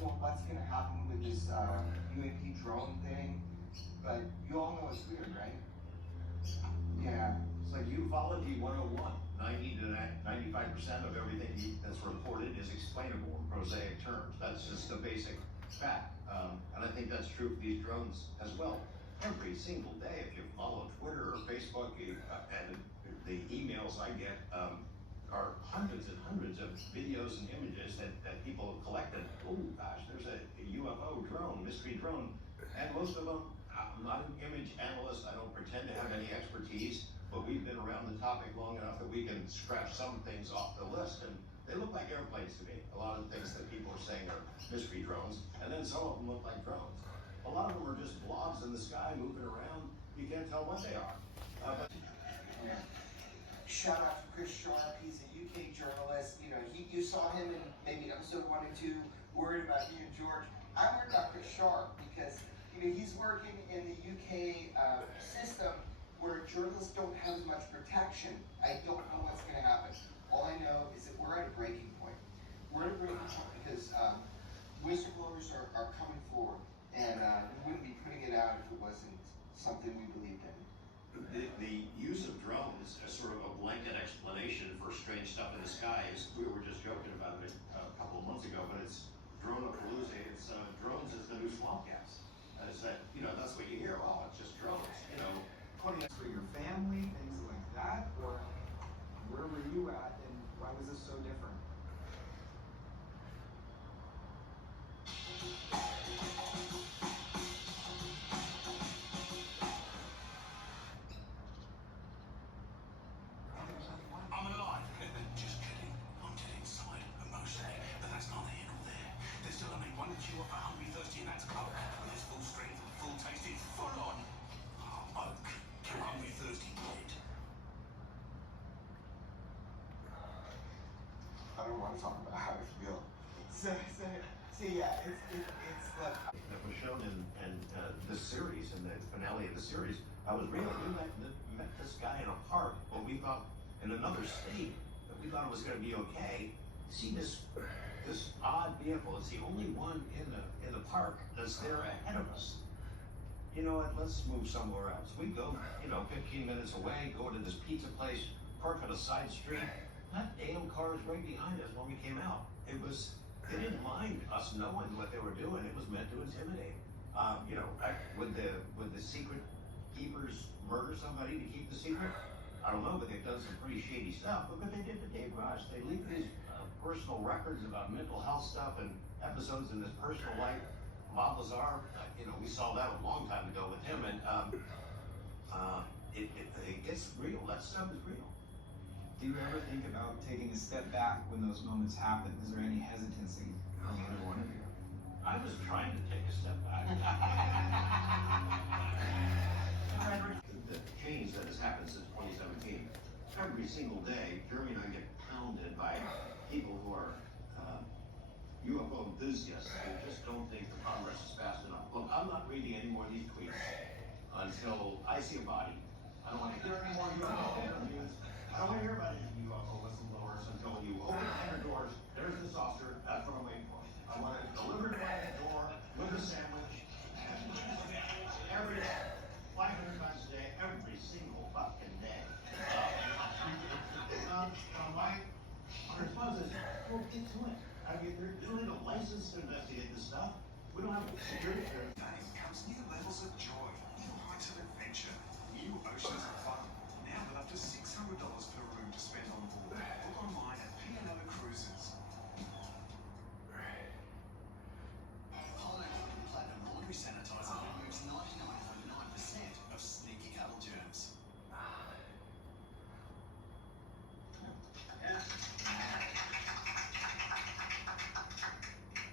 what's going to happen with this UAP drone thing, but you all know it's weird, right? Yeah. It's like ufology 101. 90 to 95% of everything that's reported is explainable in prosaic terms. That's just the basic fact. And I think that's true for these drones as well. Every single day, if you follow Twitter or Facebook, and the emails I get are hundreds and hundreds of videos and images that people have collected. Oh gosh, there's a UFO drone, mystery drone. And most of them, I'm not an image analyst, I don't pretend to have any expertise, but we've been around the topic long enough that we can scratch some things off the list, and they look like airplanes to me. A lot of the things that people are saying are mystery drones, and then some of them look like drones. A lot of them are just blobs in the sky moving around. You can't tell what they are. Yeah. Shout out to Chris Sharp. He's a UK journalist. You know, you saw him in maybe episode 1 and 2, worried about me and George. I'm worried about Chris Sharp because he's working in the UK system where journalists don't have as much protection. I don't know what's going to happen. All I know is that we're at a breaking point. We're at a breaking point because whistleblowers are coming forward, and we wouldn't be putting it out if it wasn't something we believed in. The use of drones as sort of a blanket explanation for strange stuff in the sky is, we were just joking about it a couple of months ago, but it's drone-a-palooza. It's drones is the new swamp gas. Is that, that's what you hear. Oh, it's just drones, 20 for your family, things like that, or where were you at and why was this so different? I'm alive. Just kidding. I'm dead inside, emotionally, but that's neither here nor there. There's still only one cure for hungry, thirsty, and that's Coke. With its full strength and full taste, it's full on. Oak. Hungry, thirsty, dead. I don't want to talk about how I feel. So yeah, it's like... That was shown in the series, in the finale of the series. I was real. We met this guy in a park, but we thought, in another state, that we thought it was going to be okay. See this odd vehicle. It's the only one in the park that's there ahead of us. You know what, let's move somewhere else. We go, 15 minutes away, go to this pizza place, park on a side street. That damn car is right behind us when we came out. They didn't mind us knowing what they were doing. It was meant to intimidate. Would the secret keepers murder somebody to keep the secret? I don't know, but they've done some pretty shady stuff. Look what they did to Dave Rush. They leaked these personal records about mental health stuff and episodes in his personal life. Bob Lazar, we saw that a long time ago with him, and it gets real. That stuff is real. Do you ever think about taking a step back when those moments happen? Is there any hesitancy on either one of you? I was trying to take a step back. The change that has happened since 2017, every single day, Jeremy and I get pounded by people who are UFO enthusiasts who just don't think the progress is fast enough. Look, I'm not reading any more of these tweets until I see a body. I don't want to hear any more UFO interviews. I don't want to hear about any UFO whistleblowers until you open the doors, there's the saucer, that's what I'm waiting for. I want it delivered to my door with a sandwich. Every day, 500 times a day, every single fucking day. My response is, well, get to it. You don't need a license to investigate this stuff. We don't have a security clearance. Today comes new levels of joy, new heights of adventure, new oceans of fun. Now with up to $600 per room to spend on board. Book online at P&O Cruises. Holiday Platinum Laundry Sanitizer removes 99.9% of sneaky cattle germs.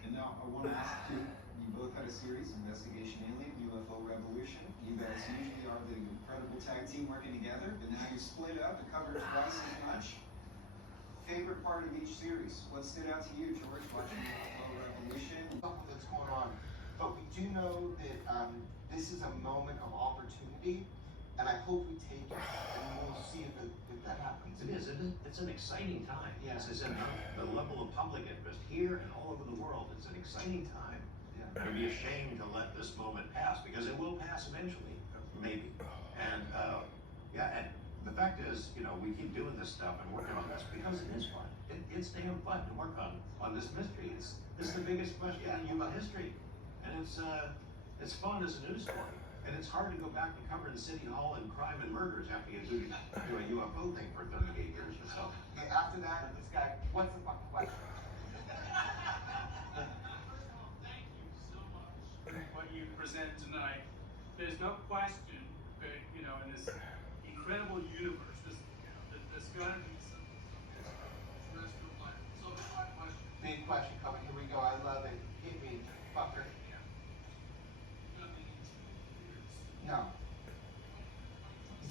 And now I want to ask you, you both had a series, Investigation Alien, UFO Revolution. You guys usually are the incredible tag team working together, but now you're split up and covered twice as much. Favorite part of each series? What stood out to you, George, watching UFO Revolution? Something that's going on, but we do know that this is a moment of opportunity, and I hope we take it, and we'll see if that happens. It is. It's an exciting time. Yeah. As I said, the level of public interest here and all over the world, it's an exciting time. Yeah. It would be a shame to let this moment pass, because it will pass eventually, maybe. And and the fact is, we keep doing this stuff and working on this because it is fun. It's damn fun to work on this mystery. This is the biggest question in human history, and it's fun as a news story. And it's hard to go back and cover the City Hall and crime and murders after you do a UFO thing for 38 years or so. Okay, after that, this guy, what's the fucking question? First of all, thank you so much for what you presented tonight. There's no question that, in this incredible universe, there's got to be some terrestrial life. So the question. Big question coming. Here we go. I love it. Hit me, fucker. Nothing in 2 years. No.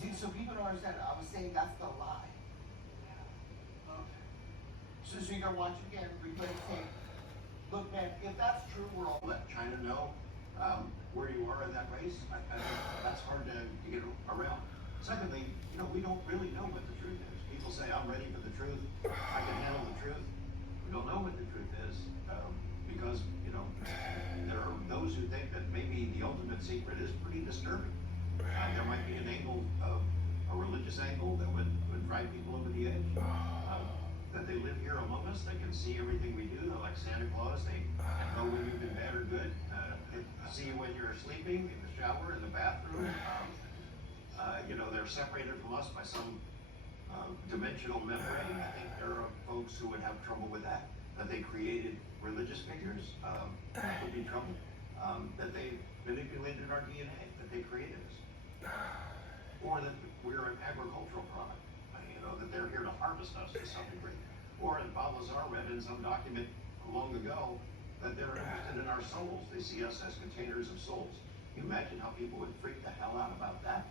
See, so people don't understand. I was saying that's the lie. Okay. So you're gonna watch it again, replay the tape. Look, man, if that's true, we're all. Let China know where you are in that race. I think that's hard to get around. Secondly, we don't really know what the truth is. People say, I'm ready for the truth. I can handle the truth. We don't know what the truth is because, there are those who think that maybe the ultimate secret is pretty disturbing. There might be an angle, a religious angle that would drive people over the edge. That they live here among us, they can see everything we do. They're like Santa Claus. They know when you've been bad or good. They see you when you're sleeping, in the shower, in the bathroom. They're separated from us by some dimensional membrane. I think there are folks who would have trouble with that. That they created religious figures, that would be trouble. That they manipulated our DNA, that they created us. Or that we're an agricultural product. That they're here to harvest us to some degree. Or as Balazar read in some document long ago, that they're interested in our souls. They see us as containers of souls. Can you imagine how people would freak the hell out about that?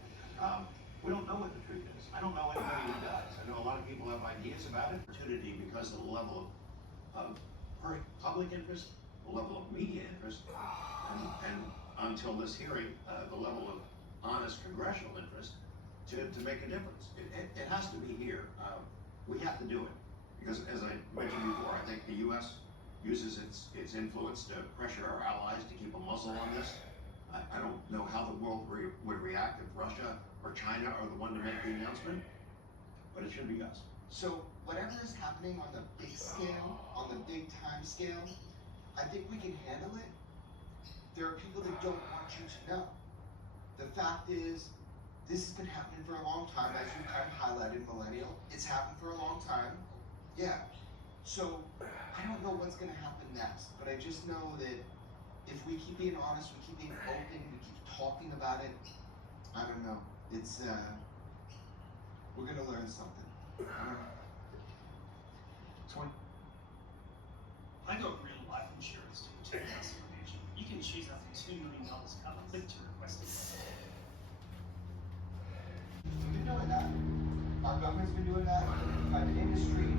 We don't know what the truth is. I don't know anybody who does. I know a lot of people have ideas about it. Opportunity because of the level of public interest, the level of media interest, and until this hearing, the level of honest congressional interest to make a difference. It has to be here. We have to do it. Because as I mentioned before, I think the U.S. uses its influence to pressure our allies to keep a muzzle on this. I don't know how the world would react if Russia or China are the one to make the announcement, but it should be us. So whatever is happening on the big scale, on the big time scale, I think we can handle it. There are people that don't want you to know. The fact is, this has been happening for a long time, as you kind of highlighted, millennial. It's happened for a long time. Yeah. So I don't know what's going to happen next, but I just know that if we keep being honest, we keep being open, we keep talking about it, I don't know. It's we're going to learn something. 20. I got real life insurance to protect us from nature. You can choose up to $2 million cover. Click to request it. We've been doing that. Our government's been doing that. The private industry,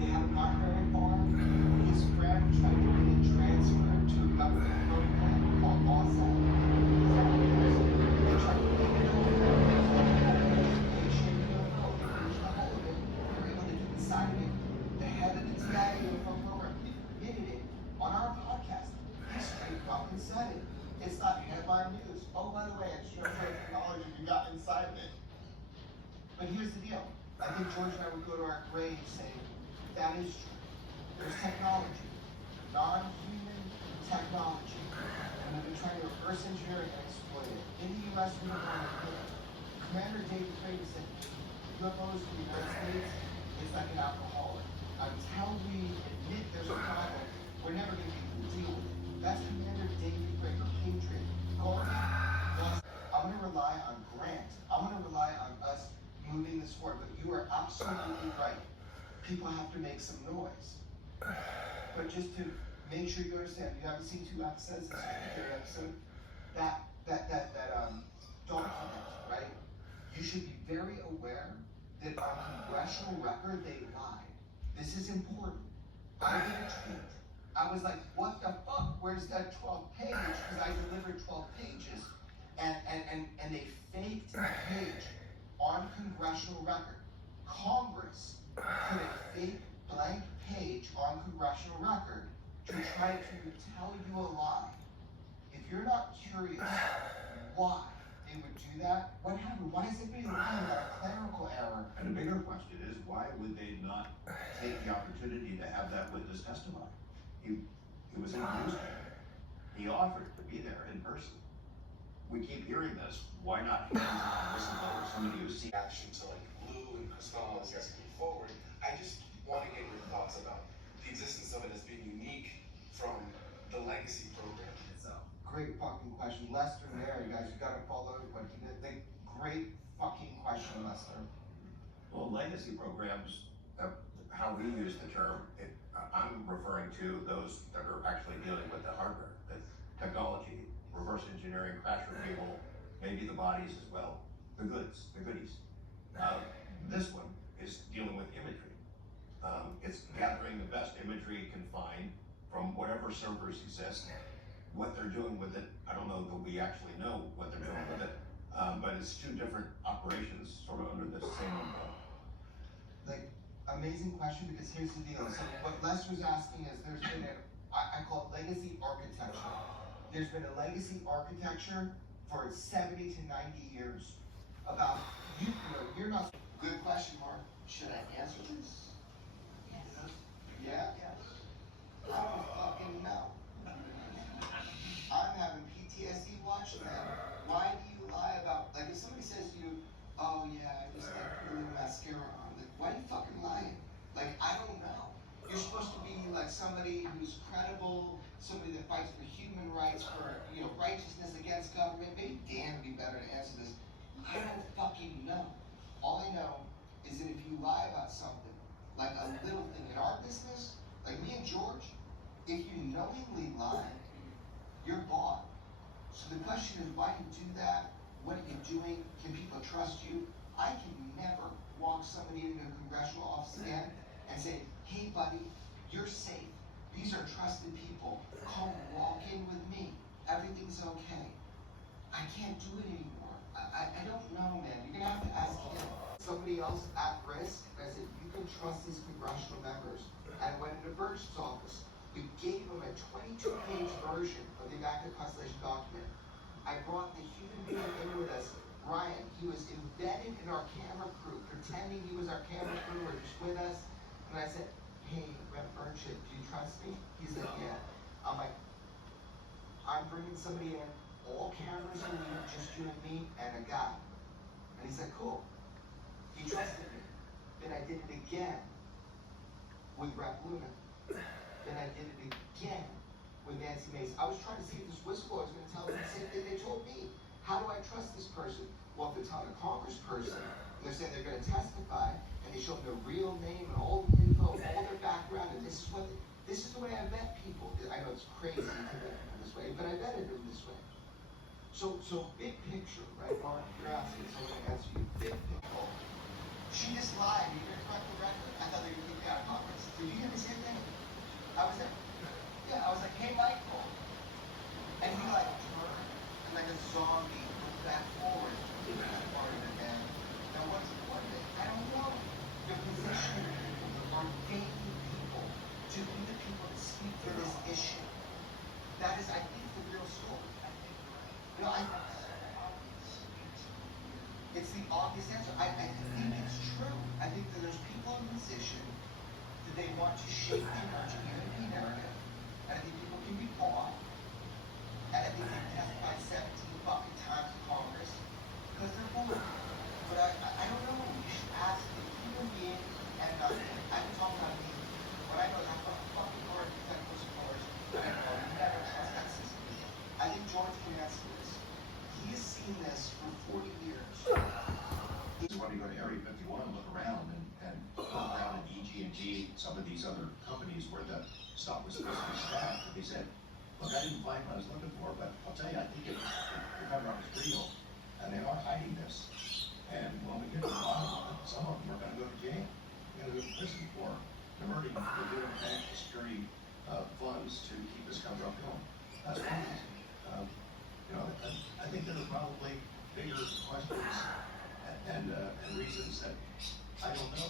they have not very far. His friend tried to get it transferred to a government program called LATS. They tried to get it over. They were able to get inside of it. The head of the TIA UFO program admitted it on our podcast. He straight fucking said it. It's not headline news. Oh, by the way, extraterrestrial technology, you got inside of it. But here's the deal. I think George and I would go to our grave saying, that is true. There's technology, non-human technology, and we've been trying to reverse engineer it and exploit it. In the U.S., we don't want to do it. Commander David Craig said, UFOs in the United States is like an alcoholic. Until we admit there's a problem, we're never going to be able to deal with it. That's Commander David Craig, or Patriot. I'm going to rely on Grant. I'm going to rely on us moving this forward. But you are absolutely right. People have to make some noise. But just to make sure you understand, you haven't seen 2 episodes, this is the 3rd episode, that document, right? You should be very aware that on congressional record, they lied. This is important. I did a tweet. I was like, what the fuck? Where's that 12th page? Because I delivered 12 pages. And they faked a page on congressional record. Congress put a fake blank page on congressional record to try to tell you a lie. If you're not curious why they would do that, what happened? Why is it being lying about a clerical error? And the bigger question is, why would they not take the opportunity to have that witness testify? He was in Houston. He offered to be there in person. We keep hearing this. Why not hands-on whistleblower, somebody who's seen reaction to like Lou and Cristobal as guys moving forward. I just want to get your thoughts about the existence of it as being unique from the legacy program itself. Great fucking question. Lester there, you guys, you gotta follow what he did. Great fucking question, Lester. Well, legacy programs, how we use the term, I'm referring to those that are actually dealing with the hardware, the technology, reverse engineering, crash retrieval, maybe the bodies as well, the goods, the goodies. This one is dealing with imagery. It's gathering the best imagery it can find from whatever servers exist. What they're doing with it, I don't know that we actually know what they're doing with it, but it's two different operations sort of under the same umbrella. Like, amazing question, because here's the deal. So what Lester's asking is there's been I call it legacy architecture. There's been a legacy architecture for 70 to 90 years about, you know, you're not, good question, Mark. Should I answer this? Yes. Yeah? Yes. I don't fucking know. I'm having PTSD watching that. Why do you lie about, like if somebody says to you, oh yeah, I just like putting mascara on, like why are you fucking lying? Like, I don't know. You're supposed to be like somebody who's credible, somebody that fights for human rights, for, you know, righteousness against government. Maybe Dan would be better to answer this. I don't fucking know. All I know is that if you lie about something, like a little thing in our business, like me and George, if you knowingly lie, you're bought. So the question is, why do you do that? What are you doing? Can people trust you? I can never walk somebody into a congressional office again and say, hey buddy, you're safe. These are trusted people. Come walk in with me. Everything's okay. I can't do it anymore. I don't know, man. You're gonna have to ask him. Somebody else at risk, and I said, you can trust these congressional members. And I went into Birch's office. We gave him a 22-page version of the Immaculate Constellation document. I brought the human being in with us, Ryan. He was embedded in our camera crew, pretending he was our camera crew or just with us. And I said, hey, Rep. Birch, do you trust me? He's like, yeah. I'm like, I'm bringing somebody in, all cameras are in, just you and me and a guy. And he's like, cool. He trusted me. Then I did it again with Rep. Luna. Then I did it again with Nancy Mace. I was trying to see if this whistleblower was going to tell them the same thing they told me. How do I trust this person? Well, if they're telling a congressperson, and they're saying they're going to testify, and they show them their real name and all the info, all their background, and this is the way I vet people. I know it's crazy to vet them this way, but I vetted them this way. So big picture, right, Mark? You're asking, so I'm going to answer you. Big picture. She just lied. You're going to correct the record? I thought they were going to kick me out of Congress. Did you hear me say that? I was there. Yeah, I was like, hey, Michael. And he like turned and like a zombie moved back forward. And now what's the point of it? I don't know. The position of ordaining people to be the people to speak for this issue. That is, I think, the real story. You know, it's the obvious answer. I think it's true. I think that there's people in position that they want to shape the emerging European narrative. And I think people can be bought. And I think they can testify 17 fucking times in Congress because they're bored. But I don't know. You should ask the human being and I can talk about me. What I know is I'm fucking hard to protect whistleblowers. I know you never trust that system. I think George can answer this. He has seen this for 40 years. When you go to Area 51 and look around and look around at EG&G, some of these other companies where the stuff was supposed to be stacked, and they said, look, I didn't find what I was looking for, but I'll tell you, I think the cover up is real, and they are hiding this. And when we get to the bottom of it, some of them are going to go to jail. They're going to go to prison for diverting legitimate national security funds to keep this cover up going. That's one reason. You know, I think there are probably bigger questions and reasons that I don't know.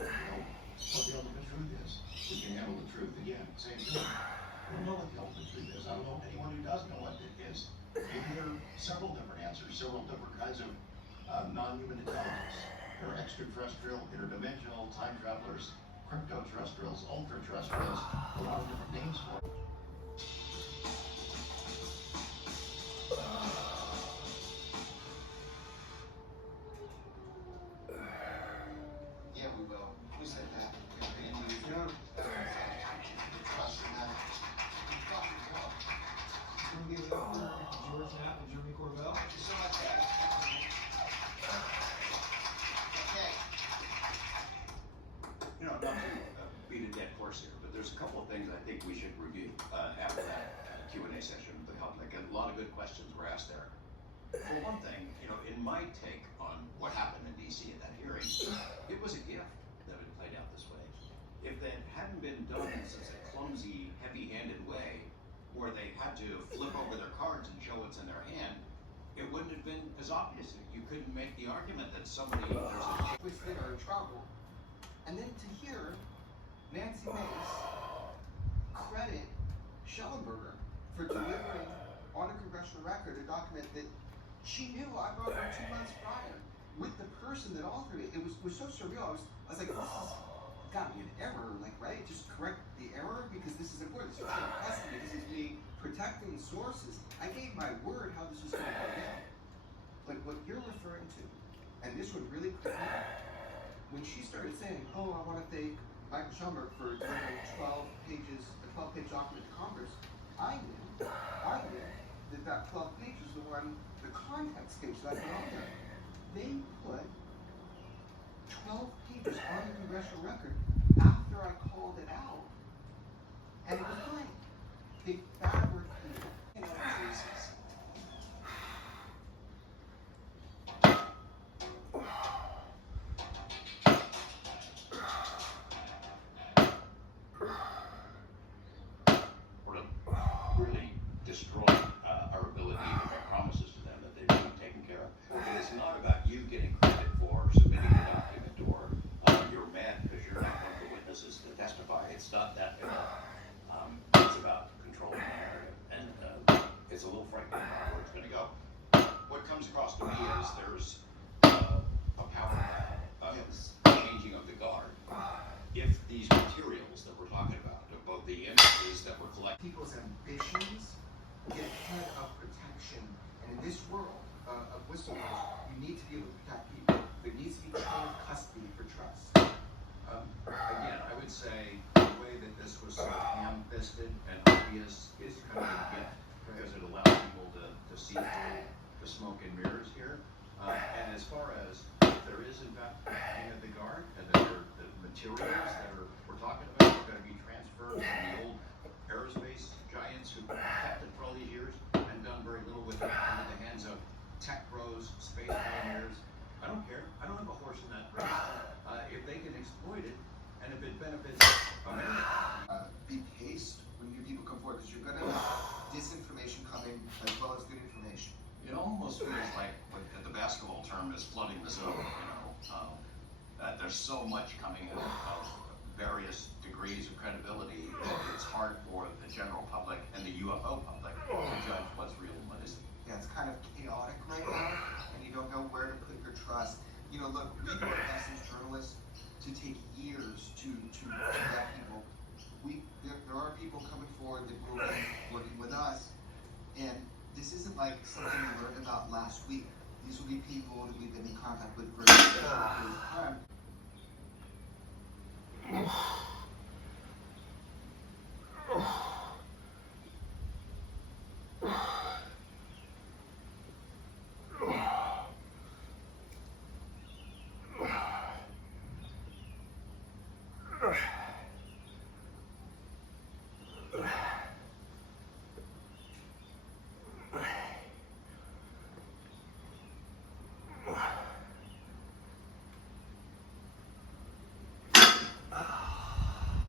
What the ultimate truth is. We can handle the truth again. Same thing. I don't know what the ultimate truth is. I don't know anyone who does know what it is. Maybe there are several different answers, several different kinds of non-human intelligence. There are extraterrestrial, interdimensional, time travelers, crypto-terrestrials, ultra-terrestrials, a lot of different names for it. Yeah, we will. Who said that? Yeah. Trust in that. We fucking will. We'll give it up for George Knapp and Jeremy Corbell. Thank you so much, guys. Okay. You know, not to beat a dead horse here, but there's a couple of things I think we should review after that Q&A session with the public. And a lot of good questions were asked there. For one thing, you know, in my take on what happened in D.C. at that hearing, it was a gift that it played out this way. If that hadn't been done in such a clumsy, heavy-handed way, where they had to flip over their cards and show what's in their hand, it wouldn't have been as obvious. You couldn't make the argument that somebody there's a Twisted or in trouble. And then to hear Nancy Mace credit Schellenberger for delivering on a congressional record a document that she knew I wrote her 2 months prior with the person that authored it. It was so surreal. I was like, this has got to be an error, like, right? Just correct the error because this is important. This is chain of custody. This is me protecting sources. I gave my word how this was going to go down. But what you're referring to, and this would really click me, when she started saying, oh, I want to thank Michael Schellenberg for delivering 12 pages, a 12-page document to Congress, I knew that 12 pages was the one, the context page that I put on there. They put 12 pages on the congressional record after I called it out, and it was blank. They fabricated, you know, Jesus. really destroyed our ability to make promises to them that they'd be taken care of. And it's not about you getting credit for submitting a document or you're mad because you're not one of the witnesses to testify. It's not that at all. It's about controlling the narrative. And it's a little frightening about where it's going to go. What comes across to me is there's a power grab, changing of the guard. If these materials that we're talking about, both the images that were collected, People's ambitions get ahead of protection. And in this world of whistleblowers, you need to be able to protect people. There needs to be chain of custody for trust. again, I would say the way that this was so ham-fisted and obvious is kind of a gift because it allows people to see through the smoke and mirrors here. And as far as if there is in fact protecting of the guard and that the materials that we're talking about are going to be transferred from the old aerospace giants who kept it for all these years and done very little with it into the hands of tech pros, space pioneers. I don't care. I don't have a horse in that race. If they can exploit it and if it benefits America. Be paced when your people come forward because you're going to have disinformation coming as well as good information. It almost feels like what the basketball term is flooding the zone, that there's so much coming in of various degrees of credibility that it's hard for the general public and the UFO public to judge what's real and what isn't. Yeah, it's kind of chaotic right now, and you don't know where to put your trust. You know, look, we do our best as journalists to take years to vet people. There are people coming forward that will be working with us, and this isn't like something we learned about last week. These will be people that we've been in contact with for a period of time.